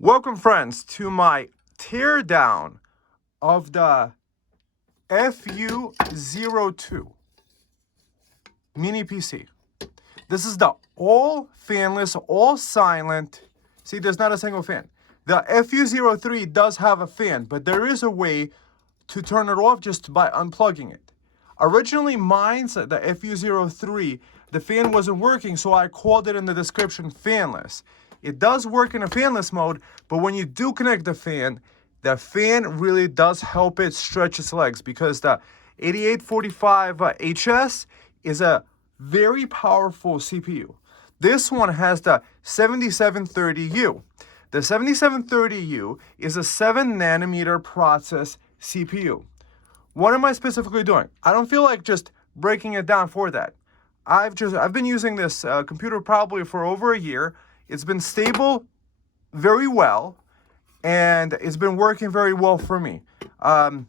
Welcome, friends, to my teardown of the FU02 mini PC. This is the all fanless, all silent. See, there's not a single fan. The FU03 does have a fan, but there is a way to turn it off just by unplugging it. Originally, mine's the FU03, the fan wasn't working, so I called it in the description fanless. It does work in a fanless mode, but when you do connect the fan really does help it stretch its legs, because the 8845 HS is a very powerful CPU. This one has the 7730U. The 7730U is a 7 nanometer process CPU. What am I specifically doing? I don't feel like just breaking it down for that. I've been using this computer probably for over a year. It's been stable very well, and it's been working very well for me. I've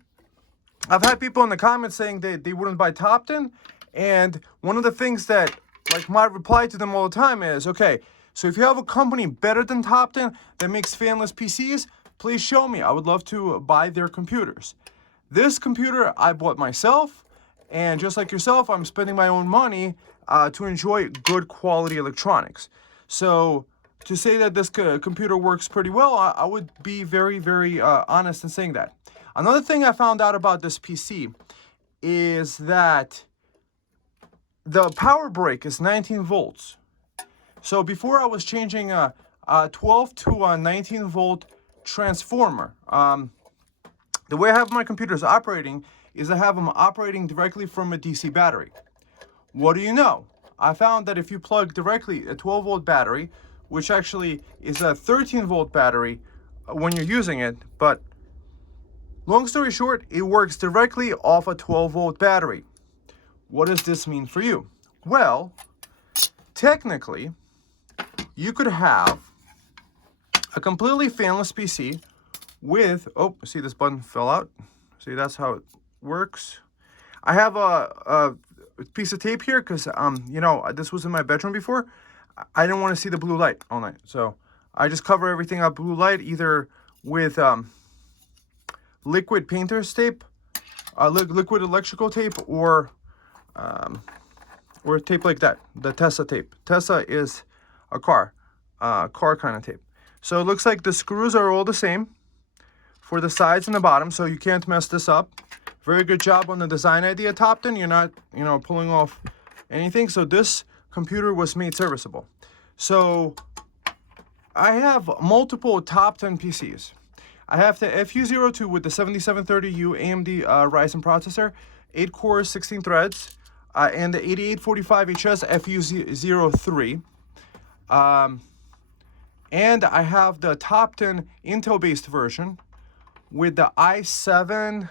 had people in the comments saying they wouldn't buy Topton, and one of the things that, like, my reply to them all the time is, okay, so if you have a company better than Topton that makes fanless PCs, please show me. I would love to buy their computers. This computer I bought myself, and just like yourself, I'm spending my own money to enjoy good quality electronics. So to say that this computer works pretty well, I would be very, very honest in saying that. Another thing I found out about this PC is that the power break is 19 volts. So before I was changing a 12 to a 19 volt transformer. The way I have my computers operating is I have them operating directly from a DC battery. What do you know? I found that if you plug directly a 12 volt battery, which actually is a 13 volt battery when you're using it, but long story short, it works directly off a 12 volt battery. What does this mean for you? Well, technically, you could have a completely fanless PC with, oh, see, this button fell out. See, that's how it works. I have a piece of tape here because, you know, this was in my bedroom before. I didn't want to see the blue light all night. So I just cover everything up blue light, either with liquid painter's tape, liquid electrical tape, or tape like that, the Tessa tape. Tessa is a car kind of tape. So it looks like the screws are all the same for the sides and the bottom, so you can't mess this up. Very good job on the design idea, Topton. You're not, you know, pulling off anything. So this computer was made serviceable. So I have multiple Topton PCs. I have the FU02 with the 7730U AMD Ryzen processor, 8 cores, 16 threads, and the 8845 HS FU03. And I have the Topton Intel-based version with the i7,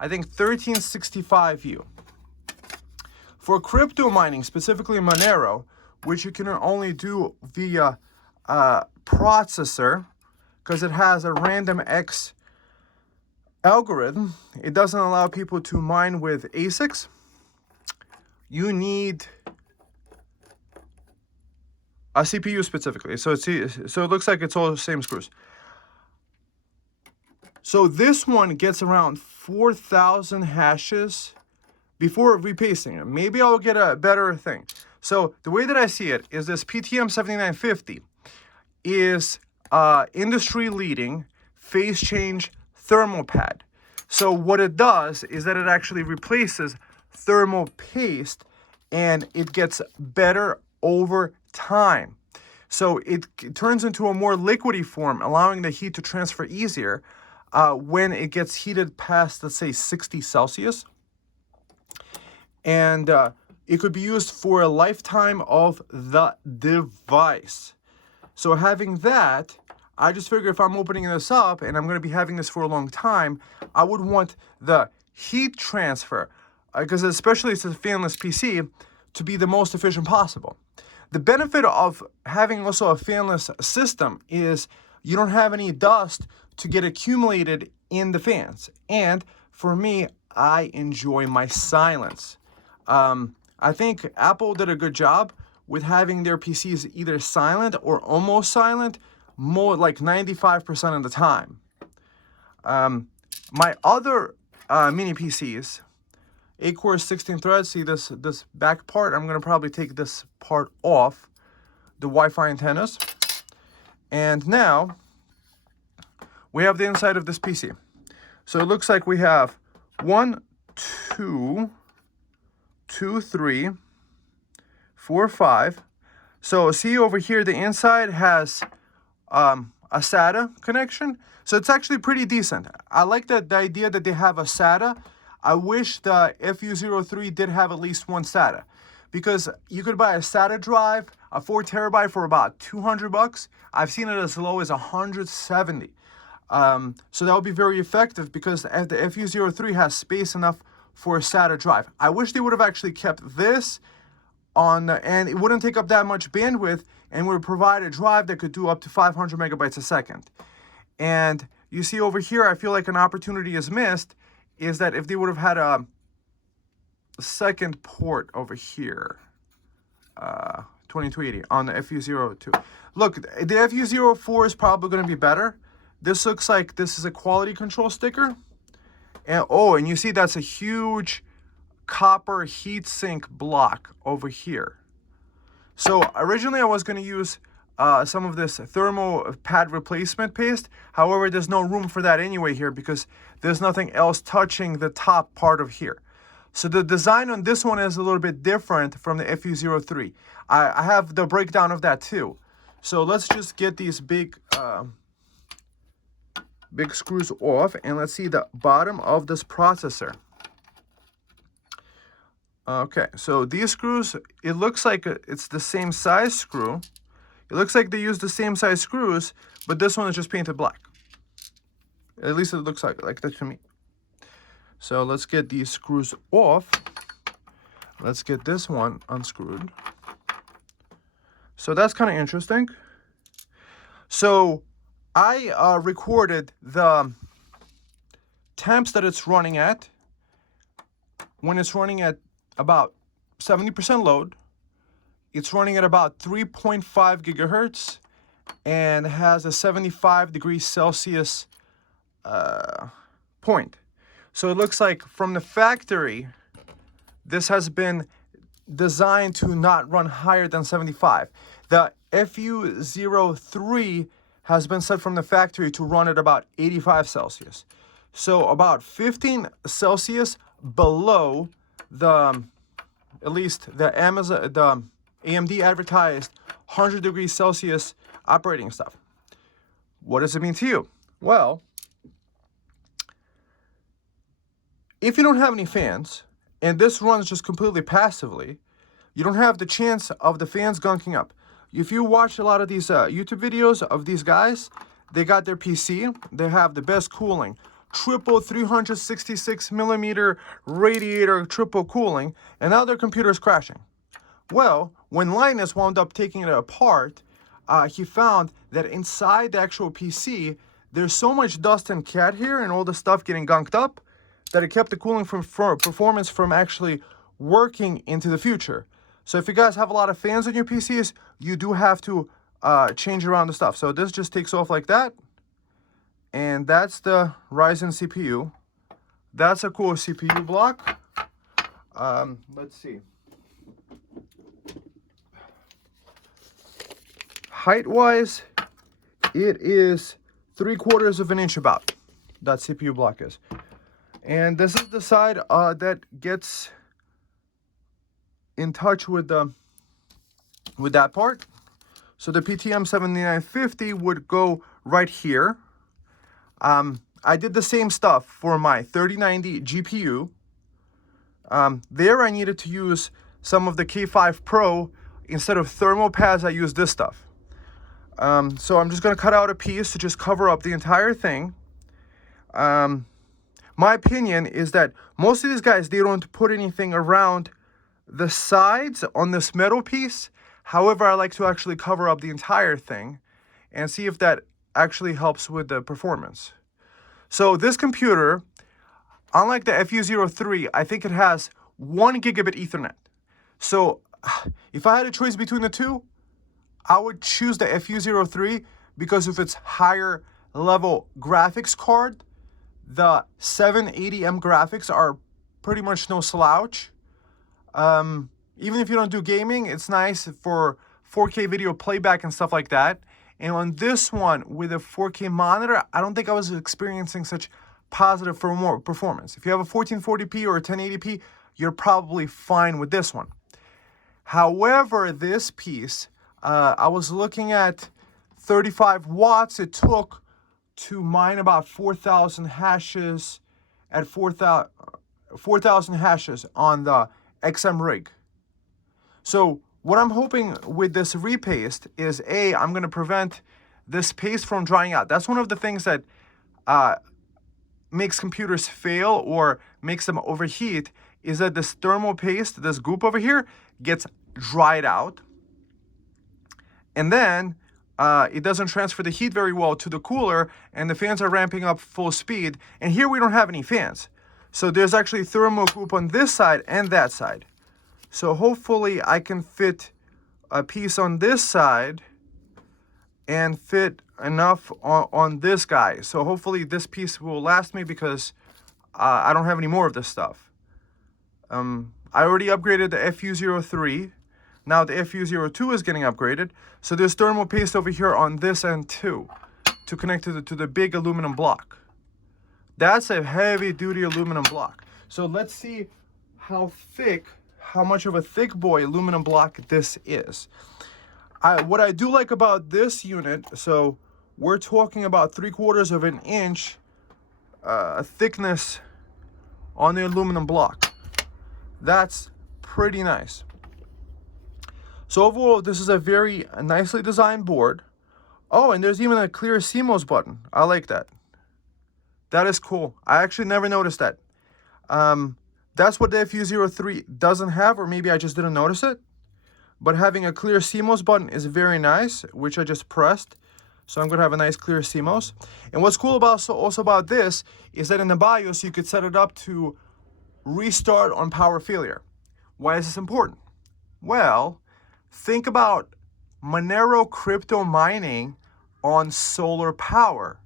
I think 1365U. For crypto mining, specifically Monero, which you can only do via processor, because it has a random X algorithm, it doesn't allow people to mine with ASICs. You need a CPU specifically. So it looks like it's all the same screws. So this one gets around 4,000 hashes before repasting it. Maybe I'll get a better thing. So the way that I see it is this PTM7950 is industry leading phase change thermal pad. So what it does is that it actually replaces thermal paste, and it gets better over time. So it turns into a more liquidy form, allowing the heat to transfer easier when it gets heated past, let's say, 60 Celsius. And it could be used for a lifetime of the device. So having that, I just figure if I'm opening this up and I'm going to be having this for a long time, I would want the heat transfer, because especially it's a fanless PC, to be the most efficient possible. The benefit of having also a fanless system is you don't have any dust to get accumulated in the fans. And for me, I enjoy my silence. I think Apple did a good job with having their PCs either silent or almost silent more like 95% of the time. My other mini PCs, 8 cores, 16 threads. See this back part? I'm gonna probably take this part off, the Wi-Fi antennas. And now we have the inside of this PC. So it looks like we have 1, 2, 3, 4, 5. So see over here, the inside has a SATA connection. So it's actually pretty decent. I like the idea that they have a SATA. I wish the FU03 did have at least one SATA, because you could buy a SATA drive, a 4 terabyte for about $200. I've seen it as low as $170. So that would be very effective, because the FU03 has space enough for a SATA drive. I wish they would have actually kept this on, and it wouldn't take up that much bandwidth, and would provide a drive that could do up to 500 megabytes a second. And you see over here, I feel like an opportunity is missed, is that if they would have had a second port over here, 2280 on the FU02. Look, the FU04 is probably going to be better. This looks like this is a quality control sticker. And oh, and you see that's a huge copper heatsink block over here. So originally I was going to use some of this thermal pad replacement paste. However, there's no room for that anyway here, because there's nothing else touching the top part of here. So the design on this one is a little bit different from the FU03. I have the breakdown of that too. So let's just get these big screws off, and let's see the bottom of this processor. Okay, so these screws, it looks like it's the same size screw. It looks like they use the same size screws, but this one is just painted black. At least it looks like that to me. So let's get these screws off. Let's get this one unscrewed. So that's kind of interesting. So I recorded the temps that it's running at when it's running at about 70% load. It's running at about 3.5 gigahertz and has a 75 degrees Celsius point. So it looks like from the factory, this has been designed to not run higher than 75. The FU03 has been set from the factory to run at about 85 Celsius. So about 15 Celsius below the, at least the AMD advertised 100 degrees Celsius operating stuff. What does it mean to you? Well, if you don't have any fans, and this runs just completely passively, you don't have the chance of the fans gunking up. If you watch a lot of these YouTube videos of these guys, they got their PC, they have the best cooling, triple 366 millimeter radiator triple cooling, and now their computer is crashing. Well, when Linus wound up taking it apart, he found that inside the actual PC, there's so much dust and cat hair and all the stuff getting gunked up that it kept the cooling performance from actually working into the future. So if you guys have a lot of fans on your PCs, you do have to change around the stuff. So this just takes off like that. And that's the Ryzen CPU. That's a cool CPU block. Let's see. Height-wise, it is 3/4 of an inch about. That CPU block is. And this is the side that gets in touch with that part. So the PTM7950 would go right here. I did the same stuff for my 3090 GPU. There I needed to use some of the K5 Pro. Instead of thermal pads, I used this stuff. So I'm just going to cut out a piece to just cover up the entire thing. My opinion is that most of these guys, they don't put anything around the sides on this metal piece. However, I like to actually cover up the entire thing and see if that actually helps with the performance. So this computer, unlike the FU03, I think it has 1 gigabit Ethernet. So if I had a choice between the two, I would choose the FU03 because of its higher level graphics card. The 780M graphics are pretty much no slouch. Even if you don't do gaming, it's nice for 4K video playback and stuff like that. And on this one with a 4K monitor, I don't think I was experiencing such positive for more performance. If you have a 1440p or a 1080p, you're probably fine with this one. However, this piece, I was looking at 35 watts it took to mine about 4,000 hashes at 4,000 hashes on the XM rig. So what I'm hoping with this repaste is I'm going to prevent this paste from drying out. That's one of the things that makes computers fail or makes them overheat, is that this thermal paste, this goop over here, gets dried out. And then it doesn't transfer the heat very well to the cooler, and the fans are ramping up full speed. And here we don't have any fans. So there's actually thermal goop on this side and that side. So hopefully I can fit a piece on this side and fit enough on this guy. So hopefully this piece will last me, because I don't have any more of this stuff. I already upgraded the FU03. Now the FU02 is getting upgraded. So there's thermal paste over here on this end too, to connect to the big aluminum block. That's a heavy duty aluminum block. So let's see how much of a thick boy aluminum block this is. What I do like about this unit, so we're talking about 3/4 of an inch thickness on the aluminum block. That's pretty nice. So overall, this is a very nicely designed board. Oh, and there's even a clear CMOS button. I like that. That is cool. I actually never noticed that. That's what the FU03 doesn't have, or maybe I just didn't notice it. But having a clear CMOS button is very nice, which I just pressed. So I'm going to have a nice clear CMOS. And what's cool also about this is that in the BIOS, you could set it up to restart on power failure. Why is this important? Well, think about MONERO crypto mining on solar power.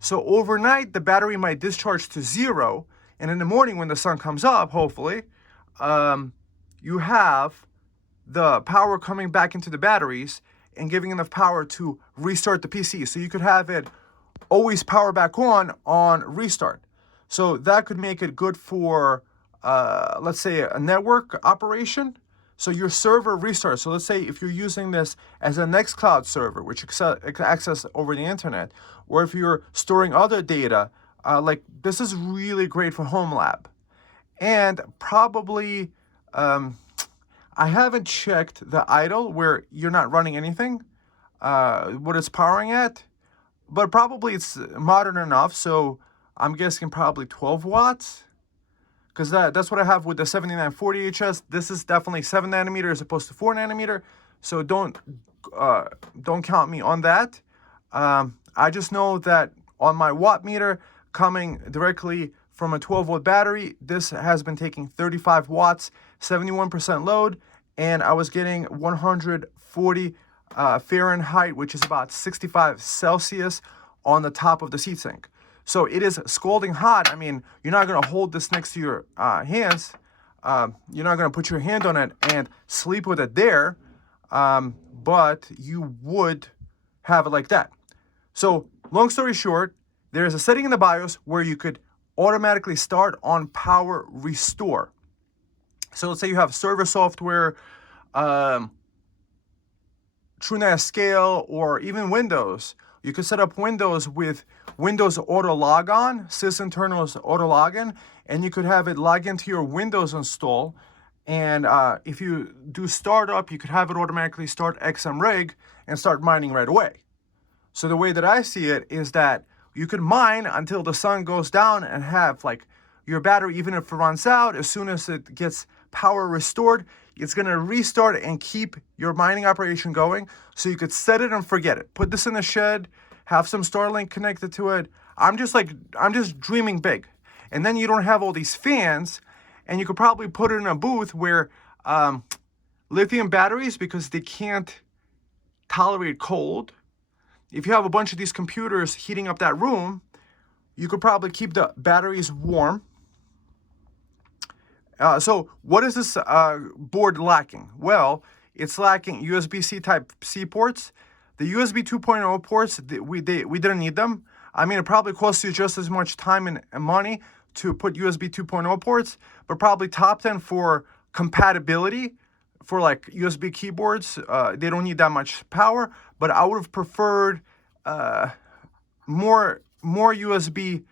So overnight, the battery might discharge to 0. And in the morning, when the sun comes up, hopefully, you have the power coming back into the batteries and giving enough power to restart the PC. So you could have it always power back on restart. So that could make it good for, let's say, a network operation. So your server restarts. So let's say if you're using this as a Nextcloud server, which you can access over the internet, or if you're storing other data, like this is really great for home lab. And probably, I haven't checked the idle where you're not running anything, what it's powering at, but probably it's modern enough. So I'm guessing probably 12 watts. Because that's what I have with the 7950 HS. This is definitely 7 nanometer as opposed to 4 nanometer. So don't count me on that. I just know that on my watt meter coming directly from a 12-volt battery, this has been taking 35 watts, 71% load, and I was getting 140 Fahrenheit, which is about 65 Celsius on the top of the heatsink. So it is scalding hot. I mean, you're not going to hold this next to your hands. You're not going to put your hand on it and sleep with it there. But you would have it like that. So long story short, there's a setting in the BIOS where you could automatically start on power restore. So let's say you have server software, TrueNAS Scale, or even Windows. You could set up Windows with Windows Auto Logon, sysinternals Auto Login, and you could have it log into your Windows install. And if you do startup, you could have it automatically start XM rig and start mining right away. So the way that I see it is that you could mine until the sun goes down and have like your battery, even if it runs out, as soon as it gets power restored, it's going to restart and keep your mining operation going. So you could set it and forget it. Put this in the shed, have some Starlink connected to it. I'm just dreaming big. And then you don't have all these fans, and you could probably put it in a booth where lithium batteries, because they can't tolerate cold, if you have a bunch of these computers heating up that room, you could probably keep the batteries warm. So what is this board lacking? Well, it's lacking USB-C Type-C ports. The USB 2.0 ports, we didn't need them. I mean, it probably costs you just as much time and money to put USB 2.0 ports, but probably Topton for compatibility for like USB keyboards, they don't need that much power, but I would have preferred more USB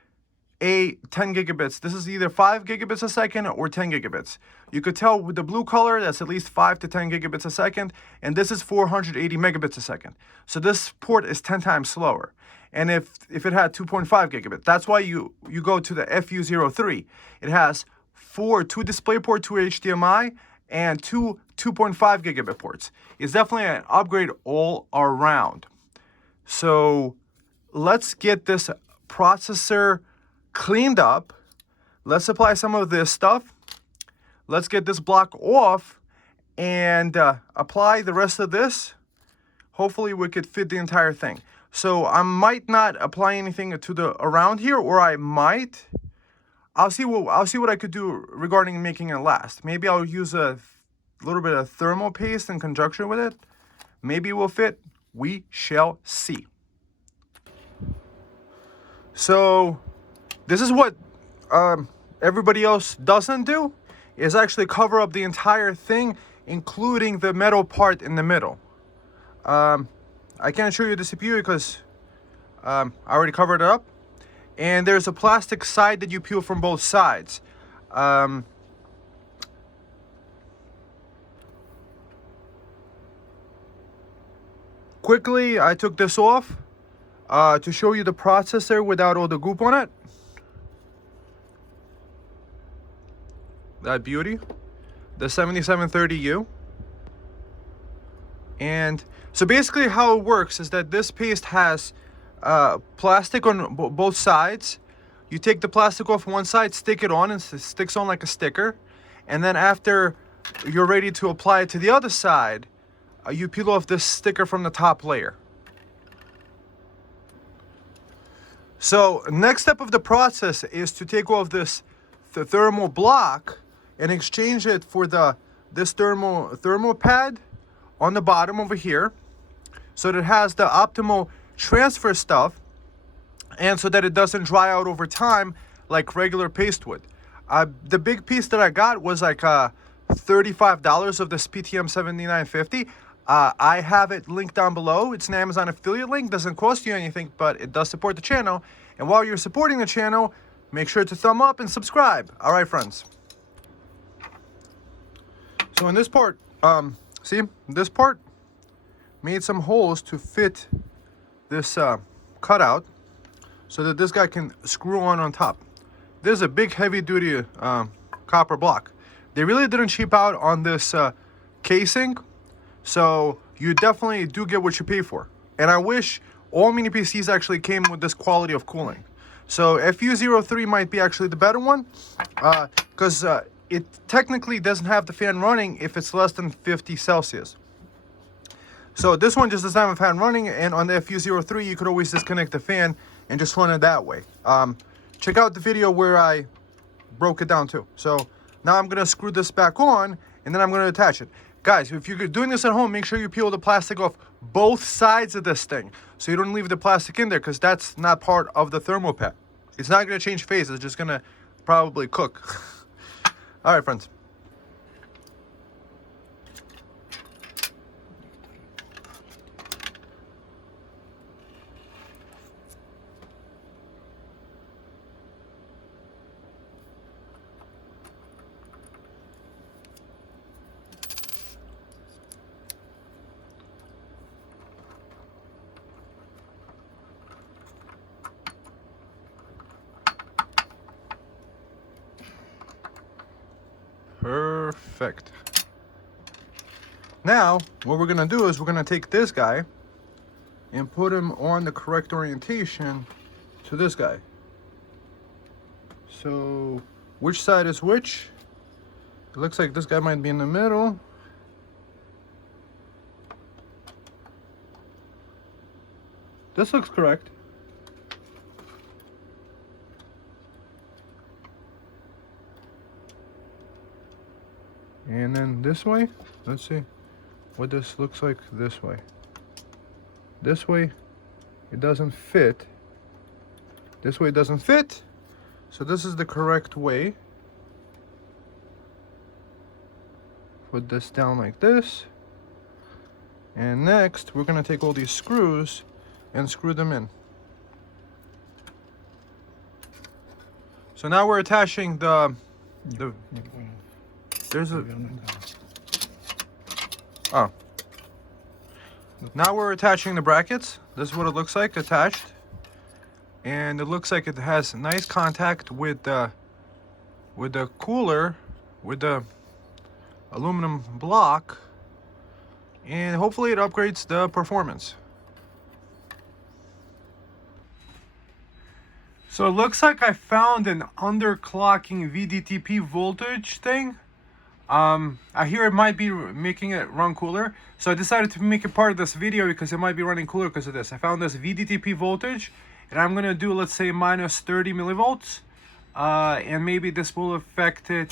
10 gigabits. This is either 5 gigabits a second or 10 gigabits. You could tell with the blue color, that's at least 5 to 10 gigabits a second, and this is 480 megabits a second. So this port is 10 times slower. And if it had 2.5 gigabit, that's why you go to the FU03. It has 2 DisplayPort, 2 HDMI, and 2 2.5 gigabit ports. It's definitely an upgrade all around. So let's get this processor cleaned up. Let's apply some of this stuff. Let's get this block off and apply the rest of this. Hopefully we could fit the entire thing. So I might not apply anything to the around here, or I might. I'll see what I could do regarding making it last. Maybe I'll use a little bit of thermal paste in conjunction with it. Maybe it will fit. We shall see. So this is what everybody else doesn't do, is actually cover up the entire thing, including the metal part in the middle. I can't show you the CPU because I already covered it up. And there's a plastic side that you peel from both sides. Quickly, I took this off to show you the processor without all the goop on it. That beauty, the 7750U. And so basically how it works is that this paste has plastic on both sides. You take the plastic off one side, stick it on, and it sticks on like a sticker. And then after you're ready to apply it to the other side, you peel off this sticker from the top layer. So next step of the process is to take off the thermal block and exchange it for this thermal pad on the bottom over here, so that it has the optimal transfer stuff, and so that it doesn't dry out over time like regular paste would. The big piece that I got was like $35 of this PTM7950. I have it linked down below. It's an Amazon affiliate link. Doesn't cost you anything, but it does support the channel. And while you're supporting the channel, make sure to thumb up and subscribe. All right, friends. So in this part, see, this part made some holes to fit this cutout so that this guy can screw on top. This is a big heavy-duty copper block. They really didn't cheap out on this casing, so you definitely do get what you pay for. And I wish all mini PCs actually came with this quality of cooling. So FU03 might be actually the better one, because it technically doesn't have the fan running if it's less than 50 Celsius. So this one just doesn't have a fan running, and on the FU03 you could always disconnect the fan and just run it that way. Check out the video where I broke it down too. So now I'm gonna screw this back on, and then I'm gonna attach it. Guys, if you're doing this at home, make sure you peel the plastic off both sides of this thing, so you don't leave the plastic in there, because that's not part of the thermal pad. It's not gonna change phase, it's just gonna probably cook. All right, friends. Perfect. Now, what we're gonna do is we're gonna take this guy and put him on the correct orientation to this guy. So, which side is which? It looks like this guy might be in the middle. This looks correct. And then this way, let's see what this looks like this way. This way, it doesn't fit. This way it doesn't fit. So this is the correct way. Put this down like this. And next, we're gonna take all these screws and screw them in. So now we're attaching there's a, oh. Now we're attaching the brackets. This is what it looks like attached. And it looks like it has nice contact with the cooler, with the aluminum block. And hopefully it upgrades the performance. So it looks like I found an underclocking VDTP voltage thing. I hear it might be making it run cooler. So I decided to make it part of this video because it might be running cooler because of this. I found this VDTP voltage and I'm gonna do, let's say, minus 30 millivolts. And maybe this will affect it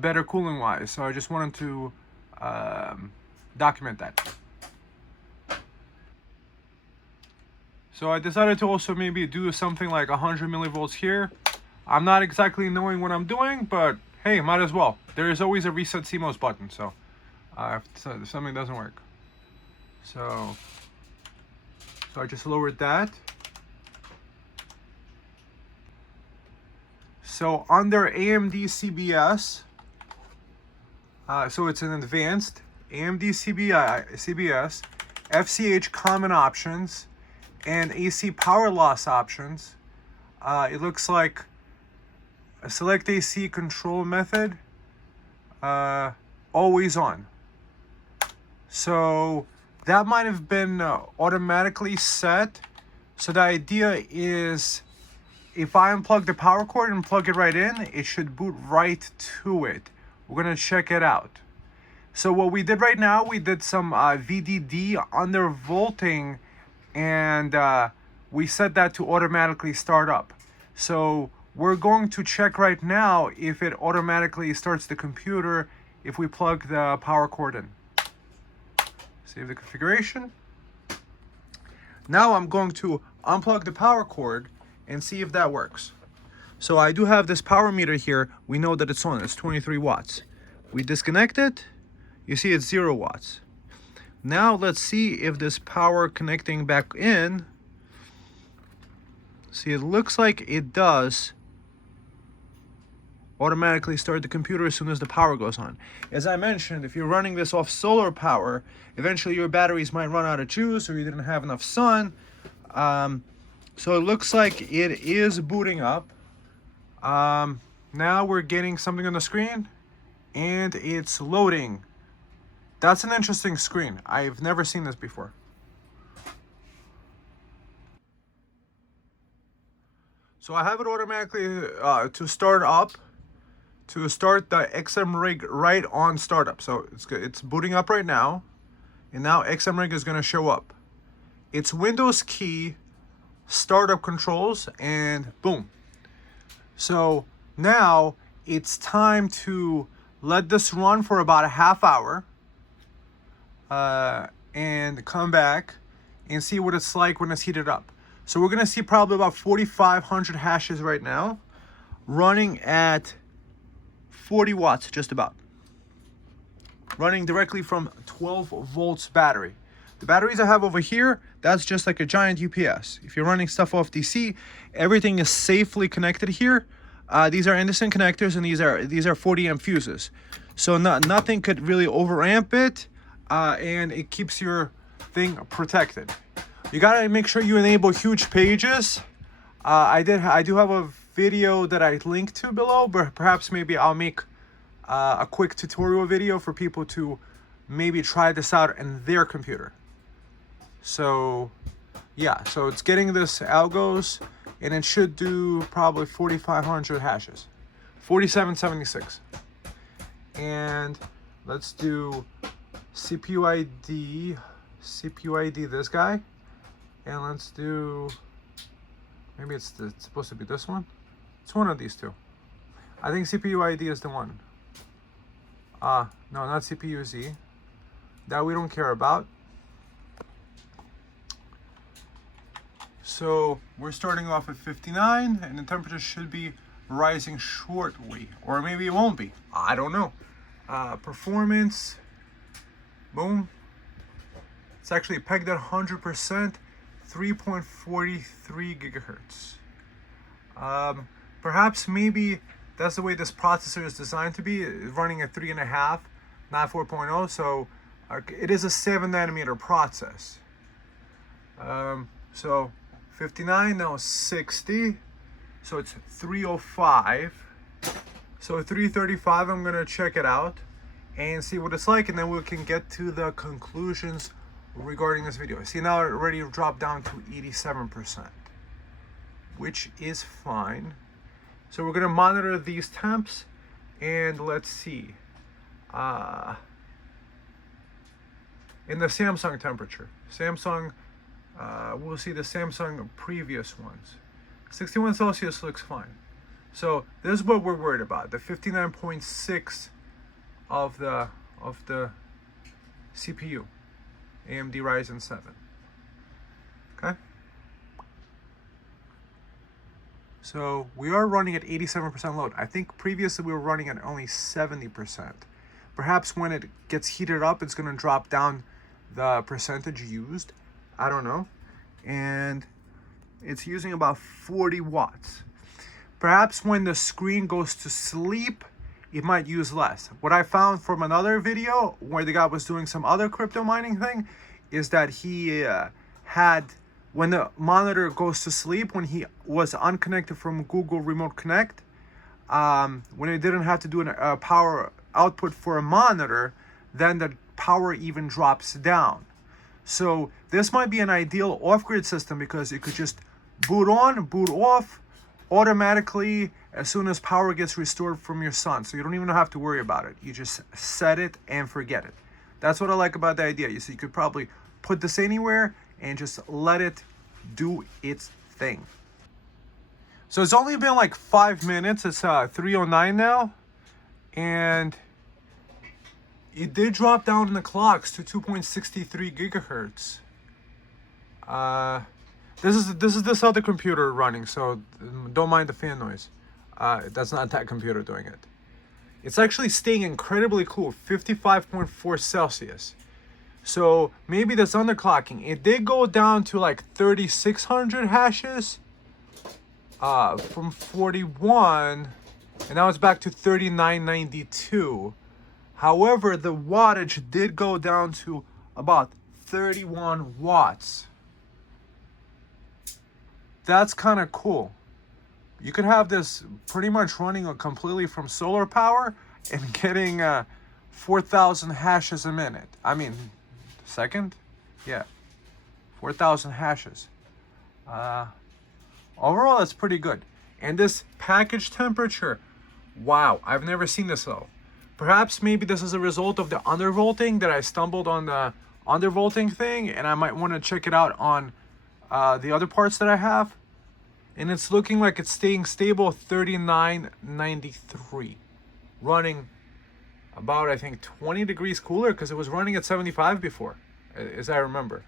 better cooling wise. So I just wanted to document that. So I decided to also maybe do something like 100 millivolts here. I'm not exactly knowing what I'm doing, but hey, might as well. There is always a reset CMOS button, so if something doesn't work. So I just lowered that. So under AMD CBS, so it's an advanced AMD CBS, FCH common options, and AC power loss options. It looks like a select AC control method, always on. So that might have been automatically set. So the idea is if I unplug the power cord and plug it right in, it should boot right to it. We're gonna check it out. So what we did right now, we did some VDD undervolting, and we set that to automatically start up. So we're going to check right now if it automatically starts the computer if we plug the power cord in. Save the configuration. Now I'm going to unplug the power cord and see if that works. So I do have this power meter here. We know that it's on, it's 23 watts. We disconnect it, you see it's 0 watts. Now let's see if this power connecting back in, see, it looks like it does automatically start the computer as soon as the power goes on. As I mentioned, if you're running this off solar power, eventually your batteries might run out of juice or you didn't have enough sun. So it looks like it is booting up. Now we're getting something on the screen and it's loading. That's an interesting screen. I've never seen this before. So I have it automatically to start up, to start the XM rig right on startup. So it's booting up right now, and now XM rig is going to show up. It's Windows key, startup controls, and boom. So now it's time to let this run for about a half hour and come back and see what it's like when it's heated up. So we're gonna see probably about 4,500 hashes right now, running at 40 watts, just about. Running directly from 12 volts battery. The batteries I have over here, that's just like a giant UPS. If you're running stuff off DC, everything is safely connected here. These are Anderson connectors, and these are 40 amp fuses. So nothing could really overamp it, and it keeps your thing protected. You gotta make sure you enable huge pages. I do have a video that I linked to below, but perhaps maybe I'll make a quick tutorial video for people to maybe try this out in their computer. So yeah, so it's getting this algos, and it should do probably 4,500 hashes, 4776. And let's do CPU ID this guy. And let's do, maybe it's supposed to be this one. It's one of these two. I think CPU ID is the one. No, not CPU Z. That we don't care about. So we're starting off at 59, and the temperature should be rising shortly, or maybe it won't be. I don't know. Performance, boom. It's actually pegged at 100%, 3.43 gigahertz. Perhaps maybe that's the way this processor is designed to be, running at 3.5, not 4.0. So it is a 7-nanometer process. So 59, now 60. So it's 305. So 335, I'm gonna check it out and see what it's like, and then we can get to the conclusions regarding this video. See, now it already dropped down to 87%, which is fine. So we're gonna monitor these temps, and let's see. In the Samsung temperature, we'll see the Samsung previous ones. 61 Celsius looks fine. So this is what we're worried about, the 59.6 of the CPU, AMD Ryzen 7. Okay. So we are running at 87% load. I think previously we were running at only 70%. Perhaps when it gets heated up, it's gonna drop down the percentage used. I don't know. And it's using about 40 watts. Perhaps when the screen goes to sleep, it might use less. What I found from another video where the guy was doing some other crypto mining thing is that he had, when the monitor goes to sleep, when he was unconnected from Google Remote Connect, when it didn't have to do a power output for a monitor, then the power even drops down. So this might be an ideal off-grid system because it could just boot on, boot off automatically as soon as power gets restored from your sun. So you don't even have to worry about it. You just set it and forget it. That's what I like about the idea. You see, you could probably put this anywhere and just let it do its thing. So it's only been like 5 minutes. It's 3:09 now, and it did drop down in the clocks to 2.63 gigahertz. This is this other computer running, so don't mind the fan noise. That's not that computer doing it. It's actually staying incredibly cool, 55.4 Celsius. So maybe that's underclocking. It did go down to like 3,600 hashes from 41, and now it's back to 3,992. However, the wattage did go down to about 31 watts. That's kind of cool. You could have this pretty much running completely from solar power and getting 4,000 hashes a minute. I mean, second? Yeah, 4,000 hashes. Overall, that's pretty good. And this package temperature, wow, I've never seen this low. Perhaps maybe this is a result of the undervolting, that I stumbled on the undervolting thing, and I might want to check it out on the other parts that I have. And it's looking like it's staying stable, 3993, running about, I think, 20 degrees cooler, because it was running at 75 before, as I remember.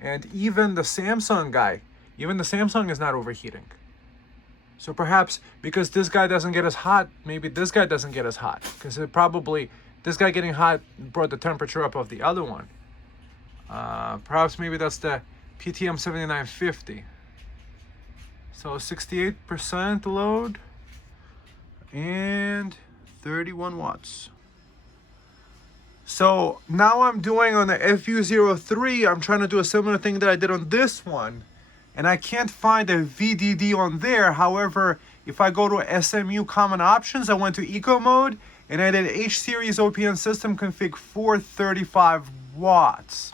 And even the Samsung guy, even the Samsung is not overheating. So perhaps because this guy doesn't get as hot, maybe this guy doesn't get as hot, because it probably, this guy getting hot brought the temperature up of the other one. Perhaps maybe that's the PTM7950. So 68% load and 31 watts. So now I'm doing on the FU03, I'm trying to do a similar thing that I did on this one, and I can't find a VDD on there. However, if I go to SMU common options, I went to eco mode and I did H series OPN system config 435 watts.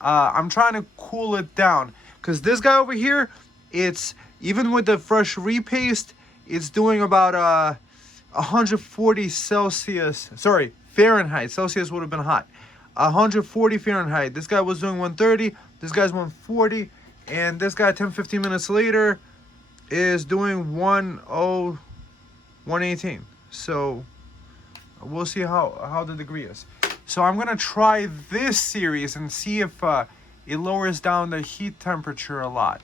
I'm trying to cool it down because this guy over here, it's, even with the fresh repaste, it's doing about 140 Celsius, sorry, Fahrenheit. Celsius would have been hot. 140 Fahrenheit. This guy was doing 130. This guy's 140, and this guy 10-15 minutes later is doing 118. So we'll see how the degree is. So I'm gonna try this series and see if it lowers down the heat temperature a lot.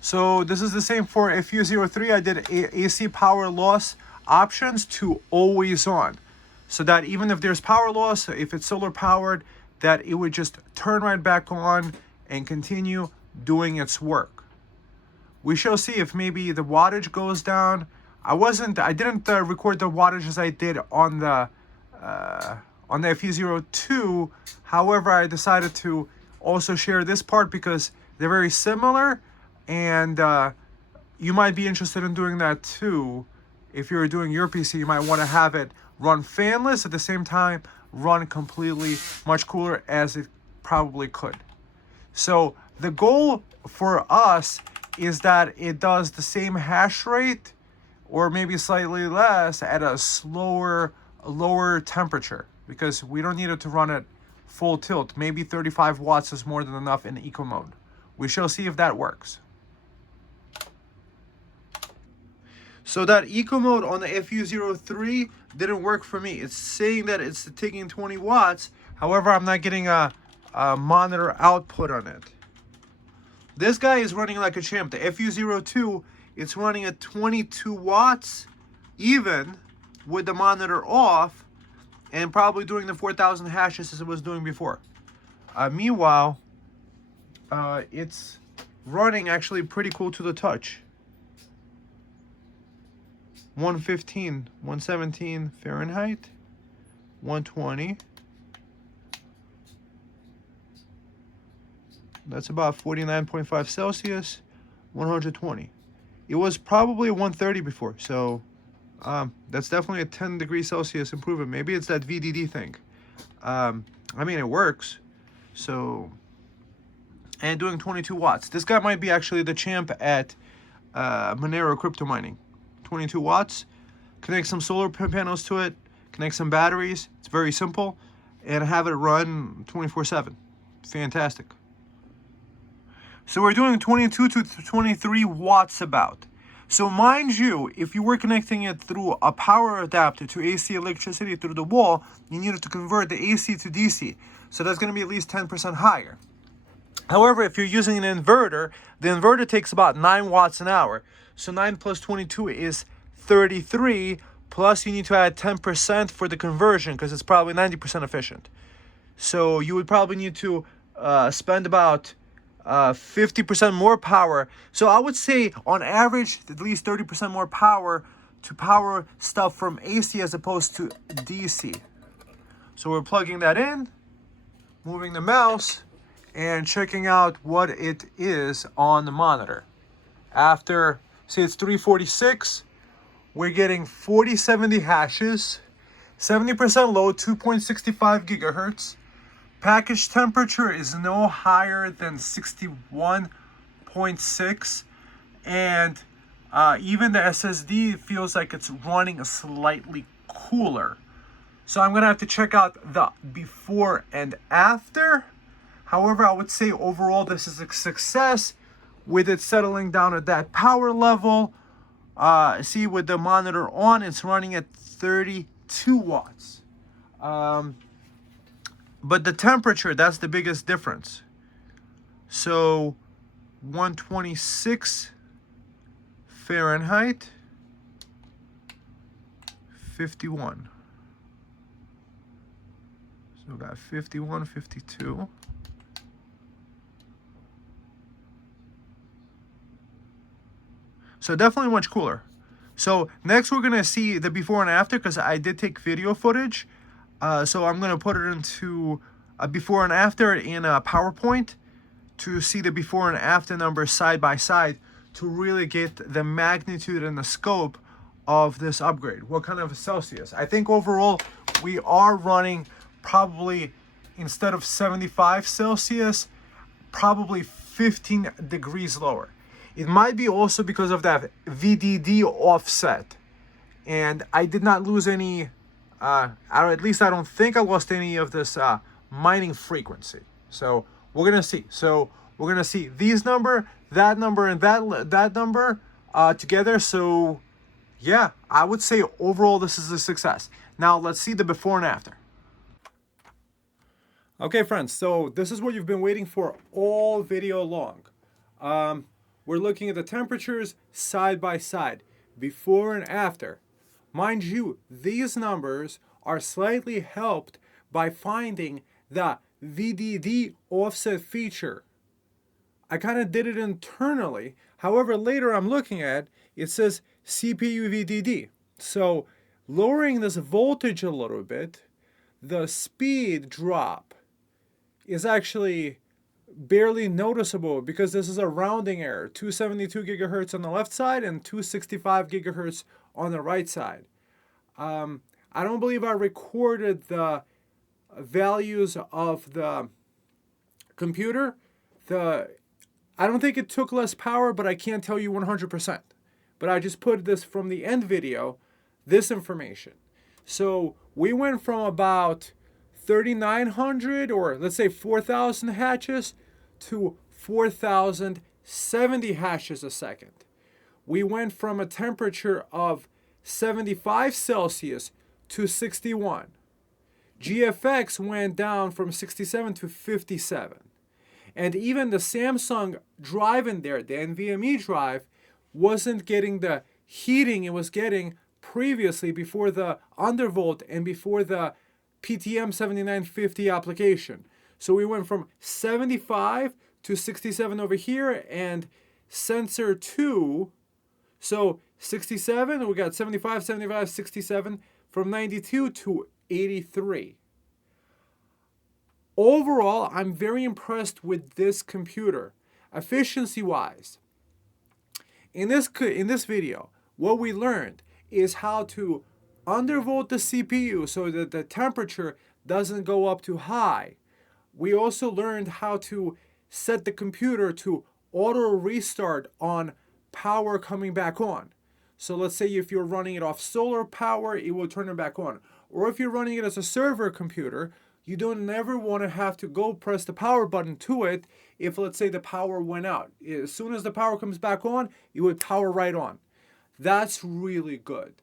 So this is the same for FU03. I did AC power loss options to always on, so that even if there's power loss, if it's solar powered, that it would just turn right back on and continue doing its work. We shall see if maybe the wattage goes down. I didn't record the wattage as I did on the FU02. However, I decided to also share this part because they're very similar, and you might be interested in doing that too. If you're doing your PC, you might want to have it run fanless at the same time, run completely much cooler, as it probably could. So the goal for us is that it does the same hash rate or maybe slightly less at a lower temperature, because we don't need it to run at full tilt. Maybe 35 watts is more than enough in eco mode. We shall see if that works. So that eco mode on the FU03 didn't work for me. It's saying that it's taking 20 watts. However, I'm not getting a monitor output on it. This guy is running like a champ. The FU02, it's running at 22 watts even with the monitor off, and probably doing the 4,000 hashes as it was doing before. Meanwhile, it's running actually pretty cool to the touch. 115, 117 Fahrenheit, 120. That's about 49.5 Celsius, 120. It was probably 130 before, so that's definitely a 10 degrees Celsius improvement. Maybe it's that VDD thing. I mean, it works. So, and doing 22 watts. This guy might be actually the champ at MONERO crypto mining. 22 watts. Connect some solar panels to it. Connect some batteries. It's very simple. And have it run 24/7. Fantastic. So we're doing 22 to 23 watts about. So mind you, if you were connecting it through a power adapter to AC electricity through the wall, you needed to convert the AC to DC. So that's going to be at least 10% higher. However, if you're using an inverter, the inverter takes about 9 watts an hour. So 9 plus 22 is 33, plus you need to add 10% for the conversion because it's probably 90% efficient. So you would probably need to spend about 50% more power. So I would say on average at least 30% more power to power stuff from AC as opposed to DC. So we're plugging that in, moving the mouse, and checking out what it is on the monitor. After, say it's 346, we're getting 4070 hashes, 70% load, 2.65 gigahertz. Package temperature is no higher than 61.6, and even the SSD feels like it's running slightly cooler. So I'm gonna have to check out the before and after. However, I would say overall this is a success with it settling down at that power level. See, with the monitor on, it's running at 32 watts. But the temperature, that's the biggest difference. So 126 Fahrenheit, 51. So we got 51, 52. So definitely much cooler. So next we're gonna see the before and after, because I did take video footage. So I'm gonna put it into a before and after in a PowerPoint to see the before and after numbers side by side to really get the magnitude and the scope of this upgrade. What kind of Celsius? I think overall we are running probably, instead of 75 Celsius, probably 15 degrees lower. It might be also because of that VDD offset. And I did not lose any at least I don't think I lost any of this mining frequency. So we're gonna see. So we're gonna see these number, and that number together. So yeah, I would say overall this is a success. Now let's see the before and after. Okay, friends, so this is what you've been waiting for all video long. We're looking at the temperatures side by side, before and after. Mind you, these numbers are slightly helped by finding the VDD offset feature. I kind of did it internally. However, later I'm looking at, it says CPU VDD. So lowering this voltage a little bit, the speed drop is actually barely noticeable because this is a rounding error. 272 gigahertz on the left side and 265 gigahertz on the right side. I don't believe I recorded the values of the computer. I don't think it took less power, but I can't tell you 100%. But I just put this from the end video, this information. So we went from about 3,900 or let's say 4,000 hatches to 4,070 hashes a second. We went from a temperature of 75 Celsius to 61. GFX went down from 67 to 57. And even the Samsung drive in there, the NVMe drive, wasn't getting the heating it was getting previously before the Undervolt and before the PTM7950 application. So we went from 75 to 67 over here, and sensor 2, so 67, we got 75, 75, 67, from 92 to 83. Overall, I'm very impressed with this computer, efficiency-wise. In this video, what we learned is how to undervolt the CPU so that the temperature doesn't go up too high. We also learned how to set the computer to auto restart on power coming back on. So let's say if you're running it off solar power, it will turn it back on. Or if you're running it as a server computer, you don't never want to have to go press the power button to it if, let's say, the power went out. As soon as the power comes back on, you would power right on. That's really good.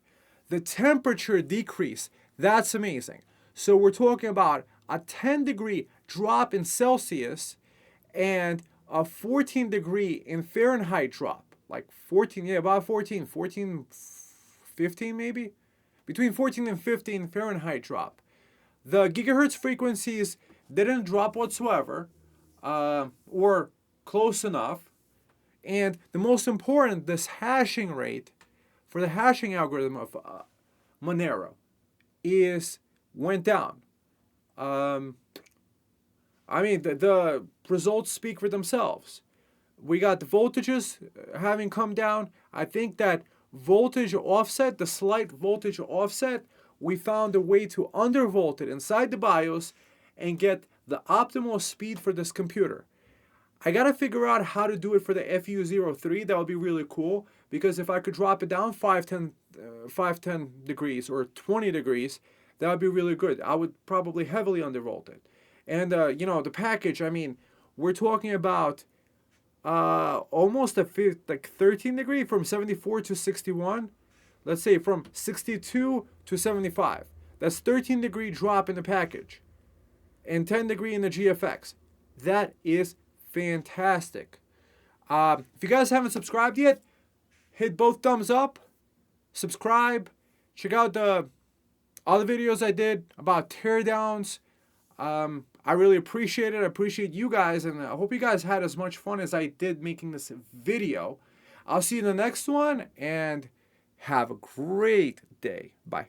The temperature decrease, that's amazing. So we're talking about a 10-degree drop in Celsius and a 14-degree in Fahrenheit drop. Like 14, yeah, about 14, 15 maybe? Between 14 and 15 Fahrenheit drop. The gigahertz frequencies didn't drop whatsoever, or close enough. And the most important, this hashing rate for the hashing algorithm of MONERO went down. I mean, the results speak for themselves. We got the voltages having come down. I think that voltage offset, the slight voltage offset, we found a way to undervolt it inside the BIOS and get the optimal speed for this computer. I gotta figure out how to do it for the FU03. That would be really cool, because if I could drop it down 5-10 degrees or 20 degrees, that would be really good. I would probably heavily undervolt it. And you know, the package, I mean, we're talking about almost a 13 degree from 74 to 61. Let's say from 62 to 75. That's 13 degree drop in the package and 10 degree in the GFX. That is fantastic. If you guys haven't subscribed yet, hit both thumbs up, subscribe, check out the other videos I did about teardowns. I really appreciate it. I appreciate you guys, and I hope you guys had as much fun as I did making this video. I'll see you in the next one, and have a great day. Bye.